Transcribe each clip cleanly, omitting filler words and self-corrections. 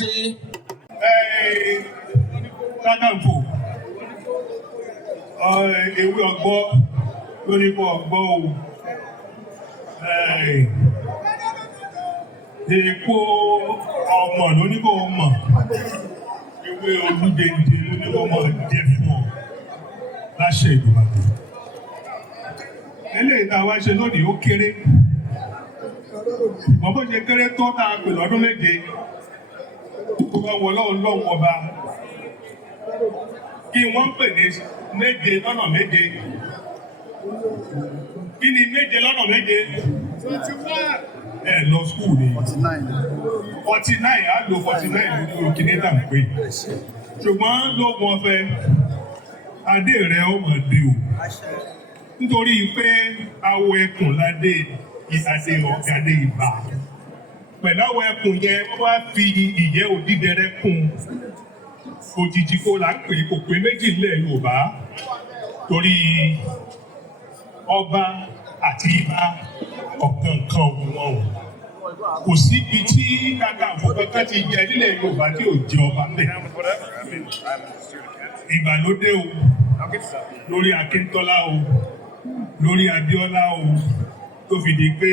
ṣe. Onakakanfo ewé ọgbọ́ ló ní kó ọgbọ́ o. Èpo ọmọ ló ní kó mọ̀. Ewé olúdende ló ní kó mọ̀ jẹ fún ọ láṣẹ ìdùnnà. Eléyìí tá a wá ṣe lónìí ó kéré. Ṣùgbọ́n bó ṣe kéré tó tá a pè lọ́dún méje. Ó bá wọ lọ́wọ́ ọba. Kí wọ́n pè ní méje lọ́nà méje. Kí ni méje lọ́nà méje? 21. Ẹ lọ skúù ni. 49 á lo 49 nínú kíní tà ń pè. Ṣùgbọ́n lóògùn ọ̀fẹ́, adé rẹ̀ ó mọ̀ dé o. Nítorí pé awọ ẹkùn ládé ìsàdé ọ̀gádé ìbà. Pẹ̀lú awọ ẹkùn yẹn, wọ́n wá fi ìyẹ́ òdídẹrẹ́ kún. Òjìji kó là ń pè kò pé méjì nílẹ̀ Yorùbá. Torí ọba àti ibà ọ̀kankan wọn. Kò síbi tí Onakakanfo kankan ti jẹ nílẹ̀ Yorùbá tí ò jẹ ọba ńbẹ̀. Ìgbàlódé o, lórí Akíntọ́lá o, lórí Abíọ́lá o, tó fi di pé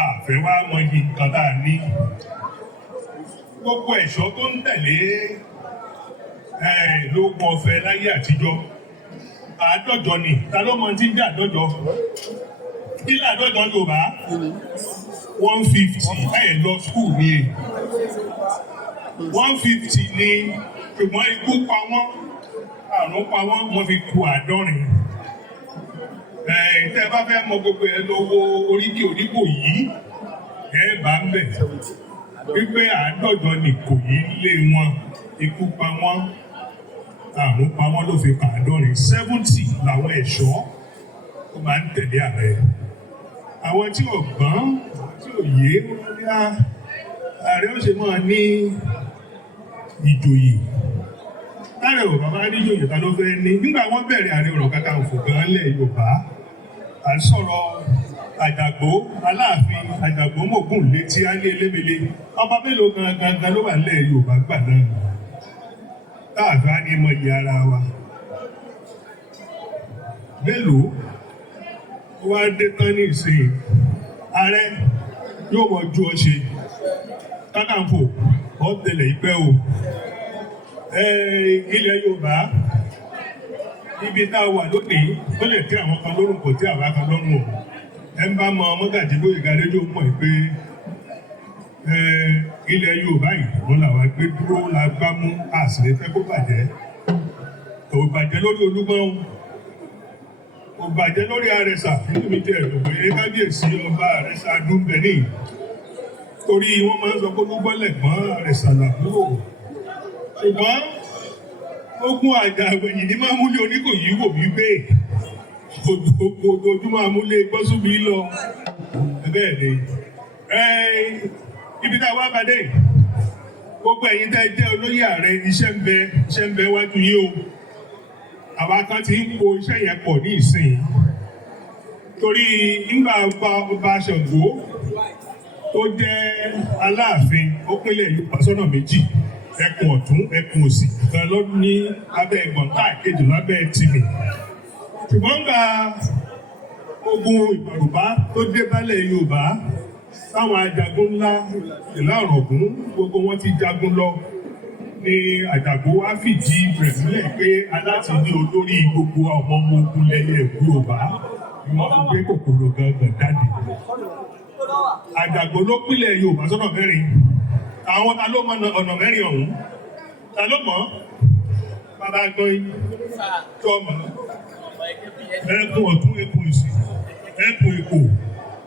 àfẹ́ wá mọyì nǹkan tá a ní. Gbogbo ẹ̀ṣọ́ tó ń tẹ̀lé lóògùn ọ̀fẹ́ láyé àtijọ́. Àádọ́jọ ni, ta ló mọ tí ń jẹ́ àádọ́jọ? Kí ni àádọ́jọ Yorùbá? 150 lọ skúù ni. 150 ni, ṣùgbọ́n ikú pa wọ́n, àrùn pa wọ́n, wọ́n fi kù 70. Tẹ́ ẹ bá fẹ́ mọ gbogbo ẹ lọ́wọ́ oríkì oníkò yìí, ẹ bá ń bẹ̀. Wípé àádọ́jọ ni kò yí lé wọn, ikú pa wọ́n, àrùn pa wọ́n ló fi kà 70 làwọn ẹ̀ṣọ́ tó máa ń tẹ̀lé ààrẹ. Àwọn tí ò gbọ́n, tí ò yé, ààrẹ ó ṣe máa ní ìjòyè. Ààrẹ ò bàbá ní ìjòyè ta ló fẹ́ ní. Nígbà wọ́n bẹ̀rẹ̀ Ààrẹ Onakakanfo gan lẹ̀ Yorùbá, à ń sọ̀rọ̀ Àjàgbó, Aláàfin, Àjàgbó mògùn létí á ní elémele. Ọba mélòó gangan ló wà lẹ̀ Yorùbá gbà náà? Táàbá ní mọ iye ara wa. Mélòó wá dé tán ní ìsìn? Ààrẹ yóò mọ ju ọ ṣe. Onakakanfo ọ tẹlẹ ìpẹ́ o. Ilẹ̀ Yorùbá ibi tá a wà lónìí ó lè tẹ́ àwọn kan lọ́rùn kò tí àwa kan lọ́rùn o. Ẹ ń bá mọ Mọ́gàjí Gbóyèga rédíò mọ̀ pé ilẹ̀ Yorùbá yìí wọn làwa gbé dúró la gbá mú àṣírí fẹ́ kó bàjẹ́. Kò bàjẹ́ lórí Olúgbọ́n, kò bàjẹ́ lórí Àrẹ̀sà nínú mi jẹ́ ẹ̀dùn pé kábíyèsí ọba Àrẹ̀sà Dúnbẹ̀ní. Torí wọ́n máa ń sọ pé Olúgbọ́n lẹ̀gbọ́n Àrẹ̀sà làbúrò. Ṣùgbọ́n ogun àjàgbẹ̀yìn ní máa múlé Oníkòyí wò wípé ojoojúmọ́ amúlé gbọ́sùnmí lọ. Bẹ́ẹ̀ ni ibi tá a wá bàdé gbogbo ẹ̀yin tẹ́ jẹ́ olóyè ààrẹ iṣẹ́ ń bẹ wájú yìí o. Àwa kan ti ń po iṣẹ́ yẹn pọ̀ ní ìsìn. Torí nígbà ọba Ṣàngó tó jẹ́ Aláàfin ó pínlẹ̀ Yorùbá sọ́nà méjì. Ẹkùn ọ̀tún, ẹkùn òsì, kan ló ní abẹ́ ẹ̀gbọ̀n káàkiri lábẹ́ tìmì. Ṣùgbọ́n gba ogun Ìbàrùbá tó dé bálẹ̀ Yorùbá, táwọn ajagun ńlá ìlà Ọ̀ràngún gbogbo wọn ti jagun lọ ní Àjàgbó wá fìdí rẹ̀ sílẹ̀ pé aláti ní olórí gbogbo ọmọ ogun lẹ́yẹ Yorùbá ni wọ́n fi gbé kòkòrò gangan jáde. Àjàgbó ló pínlẹ̀ Yorùbá sọ́nà mẹ́rin. Àwọn ta ló mọ ọ̀nà mẹ́rin ọ̀hún? Ta ló mọ̀? Bàbá gbọ́n tó mọ̀. Ẹkùn ọ̀tún, ẹkùn òsì, ẹkùn Èkó.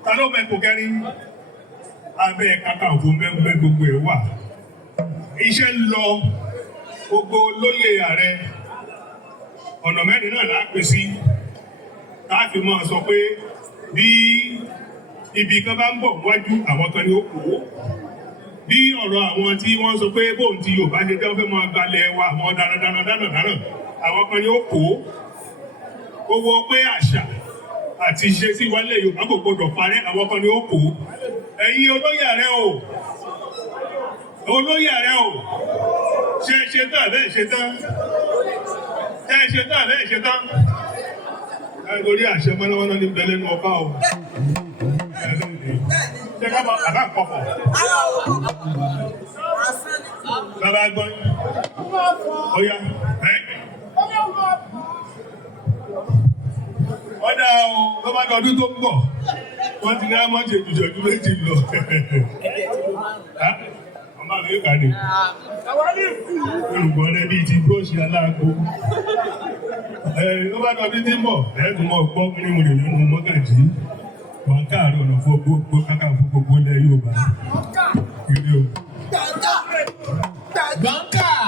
Ta ló mọ ẹkùn kẹrin? Abẹ́ Onakakanfo mẹ́gbẹ́ gbogbo ẹ̀ wà. Iṣẹ́ ń lọ gbogbo olóyè ààrẹ. Ọ̀nà mẹ́rin náà lápè sí. Láti máa sọ pé bí ibi kan bá ń bọ̀ wájú àwọn kan ni ó kó. Bí ọ̀rọ̀ àwọn tí wọ́n sọ pé bóun ti Yorùbá ṣe jẹ́ fẹ́ máa gbalẹ̀ wa àwọn dáradára àwọn kan ni ó kó. Gbogbo pé àṣà àti ìṣe sí wálé Yorùbá kò gbọdọ̀ parẹ́ àwọn kan ni ó kó. Ẹ̀yin olóyè ààrẹ o, olóyè Ààrẹ o ṣe tán bẹ́ẹ̀ ṣe tán ṣe tán bẹ́ẹ̀ ṣe tán lórí àṣẹ mọ́nàmọ́ná ní bẹ́ẹ̀ lẹ́nu ọba o ṣe ká bọ́ àbá pọ̀pọ̀ bàbá gbọ́ ọ̀yá ọ̀dà o tó bá dọdún tó ń bọ̀ wọ́n ti ní àmọ́jẹ ìjọ̀jú méjì lọ ọmọ mi yóò kà ní olùgbọ́n rẹ bíi ti bóòsì aláàgbò tó bá dọdún tí ń bọ̀ ẹ̀ẹ́dùn mọ́ gbọ́ mímúlẹ̀ nínú mọ́gàjì wọn káàárọ̀ ọ̀nà fún gbogbo kákàfọ́ gbogbo ilẹ̀ Yorùbá. Gbọ̀ǹkà.